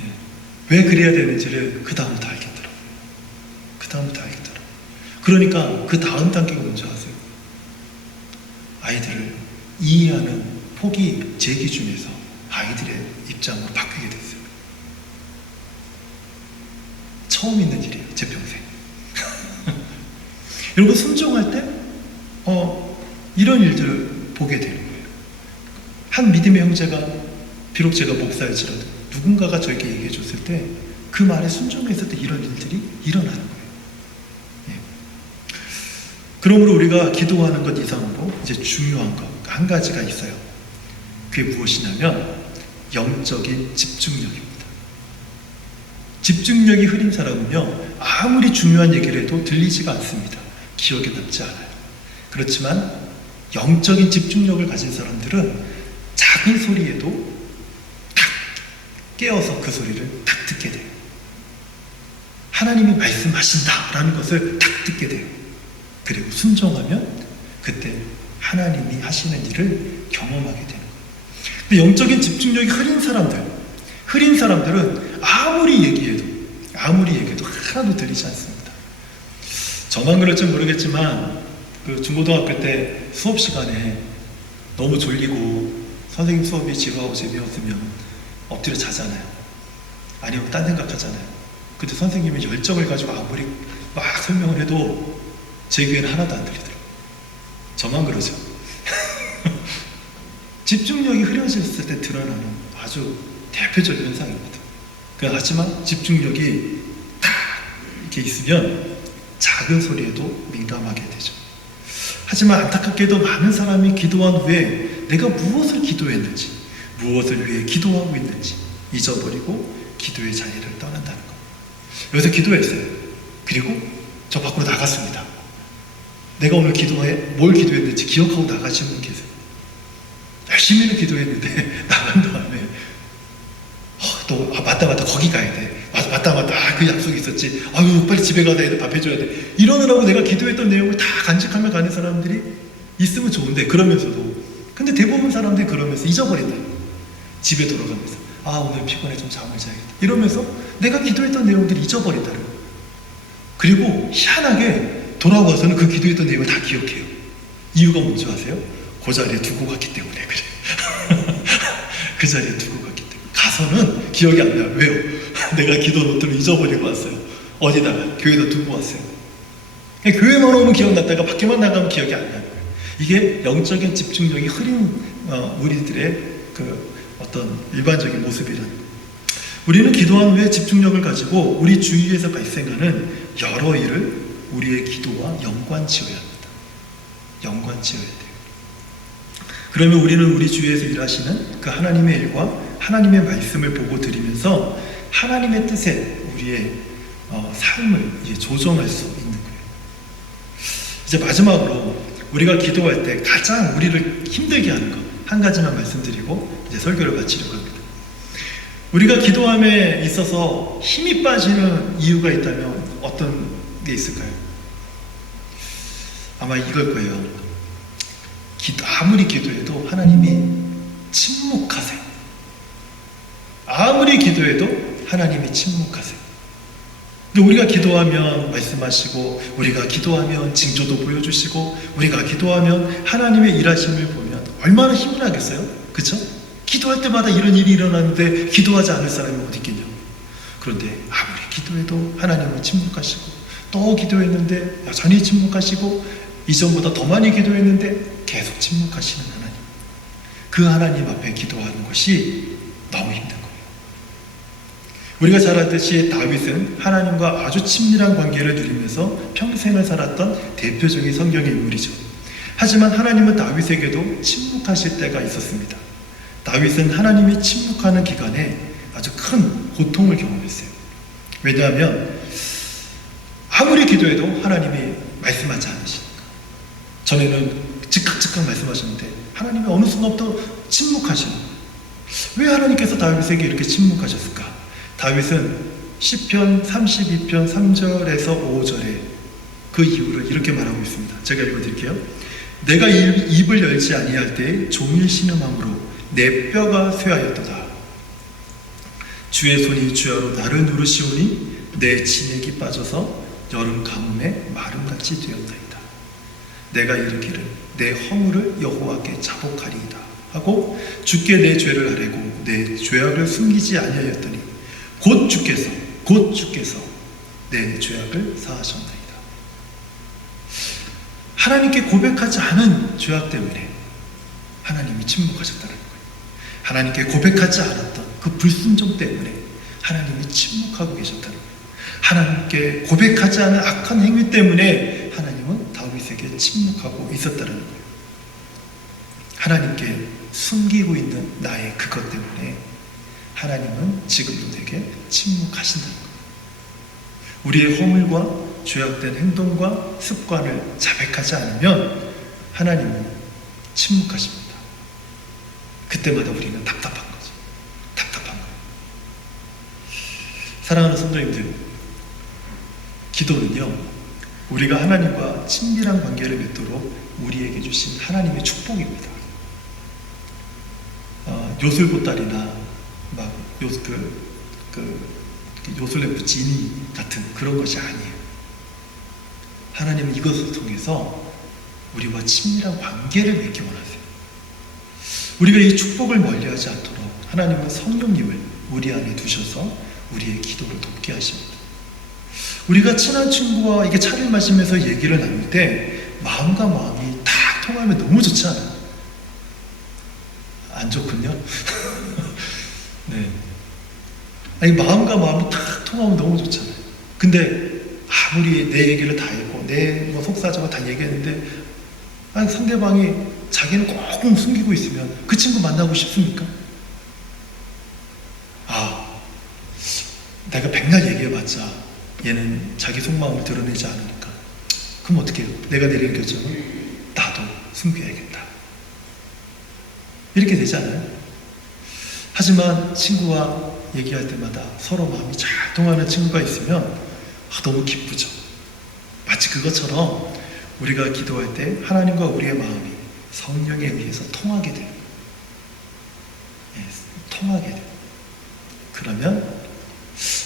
네, 왜 그래야 되는지를 그 다음부터 알겠더라고요. 그 다음부터 알겠더라고요. 그러니까 그 다음 단계가 뭔지 아세요? 아이들을 이해하는 폭이 제 기준에서 아이들의 입장으로 바뀌게 됐어요. 처음 있는 일이에요, 제 평생. 여러분, 순종할 때 이런 일들을 보게 되는 거예요. 한 믿음의 형제가, 비록 제가 목사일지라도 누군가가 저에게 얘기해 줬을 때 그 말에 순종했을 때 이런 일들이 일어나는 거예요. 예. 그러므로 우리가 기도하는 것 이상으로 이제 중요한 것 한 가지가 있어요. 그게 무엇이냐면 영적인 집중력입니다. 집중력이 흐린 사람은요, 아무리 중요한 얘기를 해도 들리지가 않습니다. 기억에 남지 않아요. 그렇지만 영적인 집중력을 가진 사람들은 작은 소리에도 탁 깨어서 그 소리를 탁 듣게 돼요. 하나님이 말씀하신다라는 것을 탁 듣게 돼요. 그리고 순종하면 그때 하나님이 하시는 일을 경험하게 되는 거예요. 근데 영적인 집중력이 흐린 사람들은 아무리 얘기해도 하나도 들리지 않습니다. 저만 그럴지 모르겠지만 중고등학교 때 수업 시간에 너무 졸리고 선생님 수업이 지루하고 재미없으면 엎드려 자잖아요. 아니면 딴 생각하잖아요. 근데 선생님이 열정을 가지고 아무리 막 설명을 해도 제 귀에는 하나도 안 들리더라고요. 저만 그러죠. 집중력이 흐려졌을 때 드러나는 아주 대표적인 현상입니다. 하지만 집중력이 딱 이렇게 있으면 작은 소리에도 민감하게 되죠. 하지만 안타깝게도 많은 사람이 기도한 후에 내가 무엇을 기도했는지, 무엇을 위해 기도하고 있는지 잊어버리고 기도의 자리를 떠난다는 것. 여기서 기도했어요. 그리고 저 밖으로 나갔습니다. 내가 오늘 뭘 기도했는지 기억하고 나가시는 분 계세요. 열심히는 기도했는데 나간 다음에 맞다 거기 가야 돼. 맞다 그 약속이 있었지. 아유 빨리 집에 가야 돼. 밥 해줘야 돼. 이러느라고 내가 기도했던 내용을 다 간직하며 가는 사람들이 있으면 좋은데, 근데 대부분 사람들이 그러면서 잊어버린다. 집에 돌아가면서 오늘 피곤해 좀 잠을 자야겠다 이러면서 내가 기도했던 내용들을 잊어버린다는 거예요. 그리고 희한하게 돌아와서는 그 기도했던 내용을 다 기억해요. 이유가 뭔지 아세요? 그 자리에 두고 갔기 때문에 그래요. 그 자리에 두고 갔기 때문에. 가서 가서는 기억이 안 나요. 왜요? 내가 기도 노트를 잊어버리고 왔어요. 어디다가? 교회에다 두고 왔어요. 그냥 교회만 오면 기억났다가 밖에만 나가면 기억이 안 나는 거예요. 이게 영적인 집중력이 흐린 우리들의 그 어떤 일반적인 모습이라는 거예요. 우리는 기도한 후에 집중력을 가지고 우리 주위에서 발생하는 여러 일을 우리의 기도와 연관지어야 합니다. 연관지어야 돼요. 그러면 우리는 우리 주위에서 일하시는 그 하나님의 일과 하나님의 말씀을 보고 드리면서 하나님의 뜻에 우리의 삶을 이제 조정할 수 있는 거예요. 이제 마지막으로 우리가 기도할 때 가장 우리를 힘들게 하는 것 한 가지만 말씀드리고 이제 설교를 마치려고 합니다. 우리가 기도함에 있어서 힘이 빠지는 이유가 있다면 어떤 게 있을까요? 아마 이걸 거예요. 아무리 기도해도 하나님이 침묵하세요. 아무리 기도해도 하나님이 침묵하세요. 근데 우리가 기도하면 말씀하시고, 우리가 기도하면 징조도 보여주시고, 우리가 기도하면 하나님의 일하심을 보면 얼마나 힘이 나겠어요? 그쵸? 기도할 때마다 이런 일이 일어나는데 기도하지 않을 사람이 어디 있겠냐? 그런데 아무리 기도해도 하나님은 침묵하시고, 또 기도했는데 여전히 침묵하시고, 이전보다 더 많이 기도했는데 계속 침묵하시는 하나님. 그 하나님 앞에 기도하는 것이 너무 힘든 거예요. 우리가 잘 알듯이 다윗은 하나님과 아주 친밀한 관계를 누리면서 평생을 살았던 대표적인 성경의 인물이죠. 하지만 하나님은 다윗에게도 침묵하실 때가 있었습니다. 다윗은 하나님이 침묵하는 기간에 아주 큰 고통을 경험했어요. 왜냐하면 아무리 기도해도 하나님이 말씀하지 않으시니까. 전에는 즉각 말씀하셨는데 하나님이 어느 순간부터 침묵하시는 거예요. 왜 하나님께서 다윗에게 이렇게 침묵하셨을까? 다윗은 시편 32편 3절에서 5절에 그 이유를 이렇게 말하고 있습니다. 제가 읽어드릴게요. 내가 입을 열지 아니할 때에 종일 신음함으로 내 뼈가 쇠하였도다. 주의 손이 주야로 나를 누르시오니 내 진액이 빠져서 여름 가뭄에 마름같이 되었나이다. 내가 이르기를 내 허물을 여호와께 자복하리이다 하고 주께 내 죄를 아뢰고 내 죄악을 숨기지 아니하였더니 곧 주께서 내 죄악을 사하셨나이다. 하나님께 고백하지 않은 죄악 때문에 하나님이 침묵하셨다는 거예요. 하나님께 고백하지 않았던 그 불순종 때문에 하나님이 침묵하고 계셨다는 거예요. 하나님께 고백하지 않은 악한 행위 때문에 하나님은 다윗에게 침묵하고 있었다는 거예요. 하나님께 숨기고 있는 나의 그것 때문에 하나님은 지금도 내게 침묵하신다는 거예요. 우리의 허물과 죄악된 행동과 습관을 자백하지 않으면 하나님은 침묵하십니다. 그때마다 우리는 답답한 거죠. 답답한 거예요. 사랑하는 성도님들, 기도는요, 우리가 하나님과 친밀한 관계를 맺도록 우리에게 주신 하나님의 축복입니다. 요술보따리나 막 요술램프 지니 같은 그런 것이 아니에요. 하나님은 이것을 통해서 우리와 친밀한 관계를 맺기 원하세요. 우리가 이 축복을 멀리하지 않도록 하나님은 성령님을 우리 안에 두셔서 우리의 기도를 돕게 하십니다. 우리가 친한 친구와 이게 차를 마시면서 얘기를 나눌 때 마음과 마음이 딱 통하면 너무 좋지 않아요? 안 좋군요. 네. 아니, 마음과 마음이 딱 통하면 너무 좋잖아요. 근데 아무리 내 얘기를 다 했고 내 속사정을 다 얘기했는데 아니, 상대방이 자기는 꼭 숨기고 있으면 그 친구 만나고 싶습니까? 내가 백날 얘기해봤자 얘는 자기 속마음을 드러내지 않으니까 그럼 어떻게 해요? 내가 내린 결정은 나도 숨겨야겠다. 이렇게 되잖아요. 하지만 친구와 얘기할 때마다 서로 마음이 잘 통하는 친구가 있으면 너무 기쁘죠. 마치 그것처럼 우리가 기도할 때 하나님과 우리의 마음이 성령에 의해서 통하게 돼요. 통하게 돼요. 그러면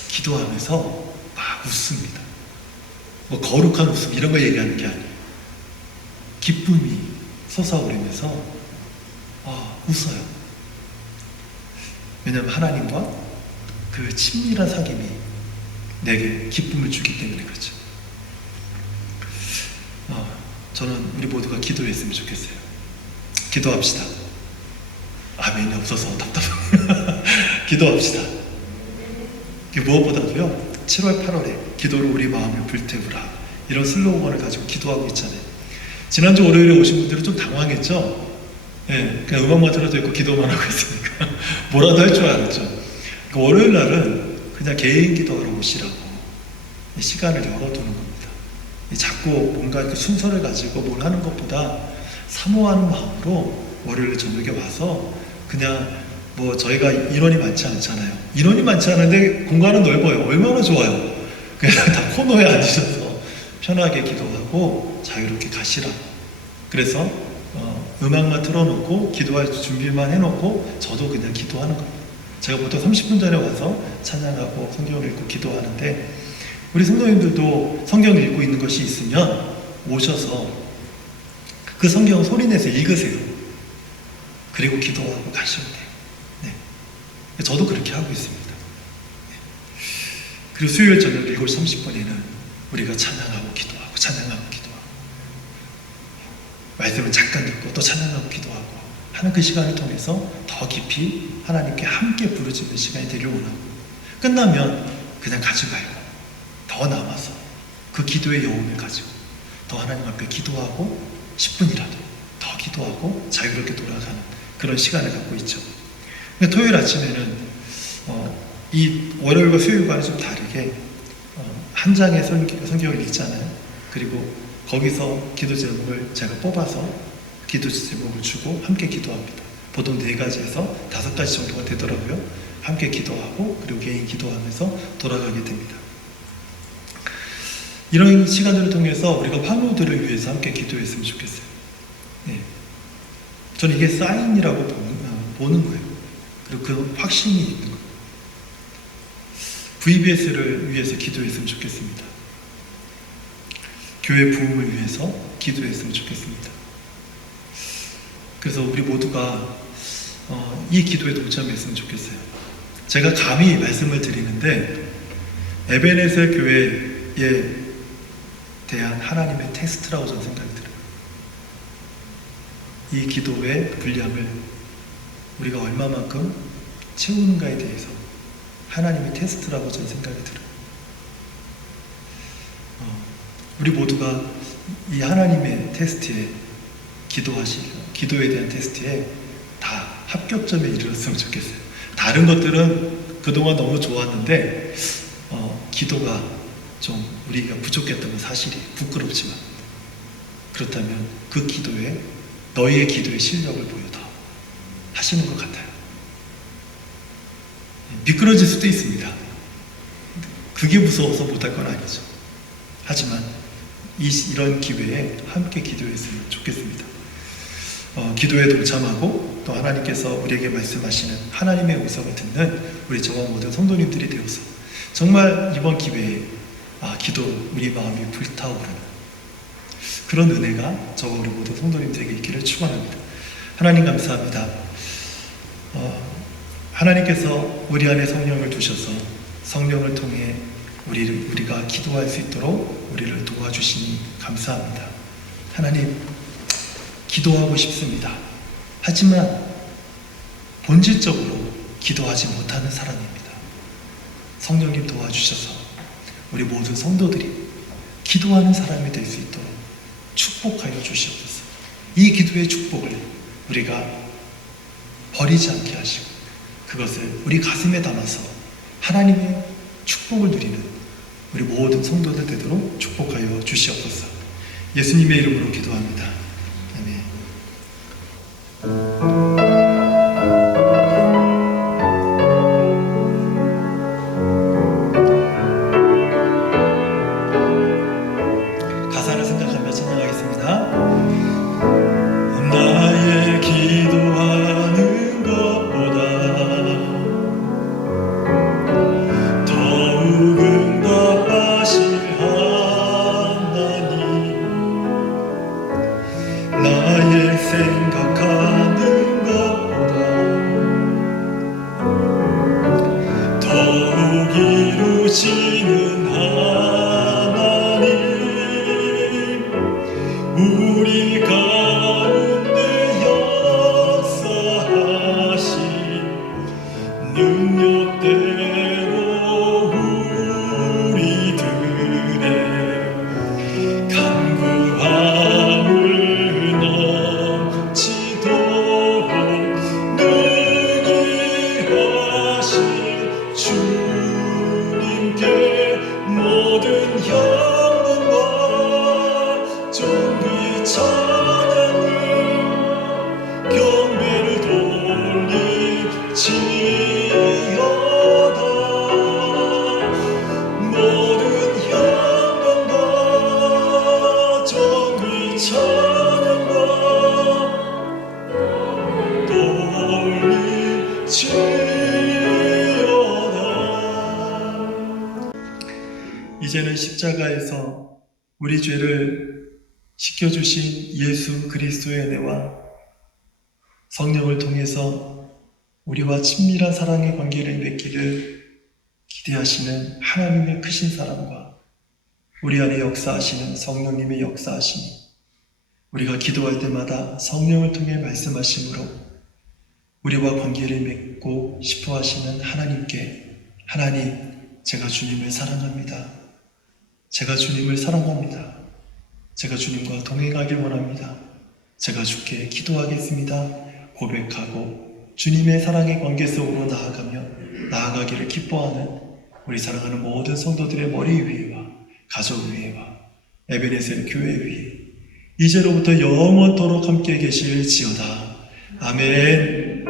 기도하면서 막 웃습니다. 뭐 거룩한 웃음 이런 거 얘기하는 게 아니에요. 기쁨이 솟아오르면서 웃어요. 왜냐하면 하나님과 그 친밀한 사귐이 내게 기쁨을 주기 때문에 그렇죠. 저는 우리 모두가 기도했으면 좋겠어요. 기도합시다. 아멘이 없어서 답답합니다. 기도합시다. 무엇보다도요, 7월 8월에 기도로 우리 마음을 불태우라, 이런 슬로건을 가지고 기도하고 있잖아요. 지난주 월요일에 오신 분들은 좀 당황했죠. 예, 그냥 음악만 들어도 있고 기도만 하고 있으니까 뭐라도 할 줄 알았죠. 월요일 날은 그냥 개인 기도하러 오시라고 시간을 열어두는 겁니다. 자꾸 뭔가 이렇게 순서를 가지고 뭘 하는 것보다 사모하는 마음으로 월요일 저녁에 와서 그냥 뭐 저희가 인원이 많지 않잖아요. 인원이 많지 않은데 공간은 넓어요. 얼마나 좋아요. 그냥 다 코너에 앉으셔서 편하게 기도하고 자유롭게 가시라고. 그래서 음악만 틀어놓고 기도할 준비만 해놓고 저도 그냥 기도하는 겁니다. 제가 보통 30분 전에 와서 찬양하고 성경을 읽고 기도하는데, 우리 성도님들도 성경 읽고 있는 것이 있으면 오셔서 그 성경을 소리내서 읽으세요. 그리고 기도하고 가시면 돼요. 네. 저도 그렇게 하고 있습니다. 네. 그리고 수요일 저녁 7시 30분에는 우리가 찬양하고 기도하고 찬양하고 기도하고 말씀을 잠깐 듣고 또 찬양하고 기도하고 하는 그 시간을 통해서 더 깊이 하나님께 함께 부르짖는 시간이 되길 원하고, 끝나면 그냥 가지 말고 더 남아서 그 기도의 여운을 가지고 더 하나님 앞에 기도하고 10분이라도 더 기도하고 자유롭게 돌아가는 그런 시간을 갖고 있죠. 근데 토요일 아침에는 이 월요일과 수요일과는 좀 다르게 한 장의 성경을 읽잖아요. 그리고 거기서 기도 제목을 제가 뽑아서 기도 제목을 주고 함께 기도합니다. 보통 4가지에서 5가지 정도가 되더라고요. 함께 기도하고 그리고 개인 기도하면서 돌아가게 됩니다. 이런 시간들을 통해서 우리가 환우들을 위해서 함께 기도했으면 좋겠어요. 네. 저는 이게 사인이라고 보는 거예요. 그리고 그 확신이 있는 거예요. VBS를 위해서 기도했으면 좋겠습니다. 교회 부흥을 위해서 기도했으면 좋겠습니다. 그래서 우리 모두가 이 기도에 동참했으면 좋겠어요. 제가 감히 말씀을 드리는데, 에베네셀 교회에 대한 하나님의 테스트라고 저는 생각이 들어요. 이 기도의 분량을 우리가 얼마만큼 채우는가에 대해서 하나님의 테스트라고 저는 생각이 들어요. 우리 모두가 이 하나님의 테스트에 기도에 대한 테스트에 다 합격점에 이르렀으면 좋겠어요. 다른 것들은 그동안 너무 좋았는데 기도가 좀 우리가 부족했던 건 사실이 부끄럽지만, 그렇다면 그 기도에 너희의 기도의 실력을 보여다 하시는 것 같아요. 미끄러질 수도 있습니다. 그게 무서워서 못할 건 아니죠. 하지만 이런 기회에 함께 기도했으면 좋겠습니다. 기도에 동참하고 또 하나님께서 우리에게 말씀하시는 하나님의 음성을 듣는 우리 저와 모든 성도님들이 되어서 정말 이번 기회에 기도 우리 마음이 불타오르는 그런 은혜가 저와 우리 모든 성도님들에게 있기를 축원합니다. 하나님 감사합니다. 하나님께서 우리 안에 성령을 두셔서 성령을 통해 우리가 기도할 수 있도록 우리를 도와주시니 감사합니다. 하나님, 기도하고 싶습니다. 하지만 본질적으로 기도하지 못하는 사람입니다. 성령님 도와주셔서 우리 모든 성도들이 기도하는 사람이 될 수 있도록 축복하여 주시옵소서. 이 기도의 축복을 우리가 버리지 않게 하시고 그것을 우리 가슴에 담아서 하나님의 축복을 누리는 우리 모든 성도들 되도록 축복하여 주시옵소서. 예수님의 이름으로 기도합니다. 아멘. 가사를 생각하며 찬양하겠습니다. 나의 기도하는 것보다 더욱 응답하실 하나님, 나의 우리 가운데 역사하신 능력대로 우리들의 간구함을 넘치도록 능히 하신 주님께 모든 영광과 존귀 찬양을 경배를 돌리지어다. 모든 영광과 존귀 찬양과 돌리지어다. 이제는 십자가에서 우리 죄를 씻겨주신 예수 그리스도의 은혜와 성령을 통해서 우리와 친밀한 사랑의 관계를 맺기를 기대하시는 하나님의 크신 사랑과 우리 안에 역사하시는 성령님의 역사하심이 우리가 기도할 때마다 성령을 통해 말씀하심으로 우리와 관계를 맺고 싶어 하시는 하나님께, 하나님, 제가 주님을 사랑합니다. 제가 주님을 사랑합니다. 제가 주님과 동행하길 원합니다. 제가 주께 기도하겠습니다. 고백하고 주님의 사랑의 관계 속으로 나아가기를 기뻐하는 우리 사랑하는 모든 성도들의 머리 위에와 가족 위에와 에베네셀 교회 위에 이제로부터 영원토록 함께 계실지어다. 아멘.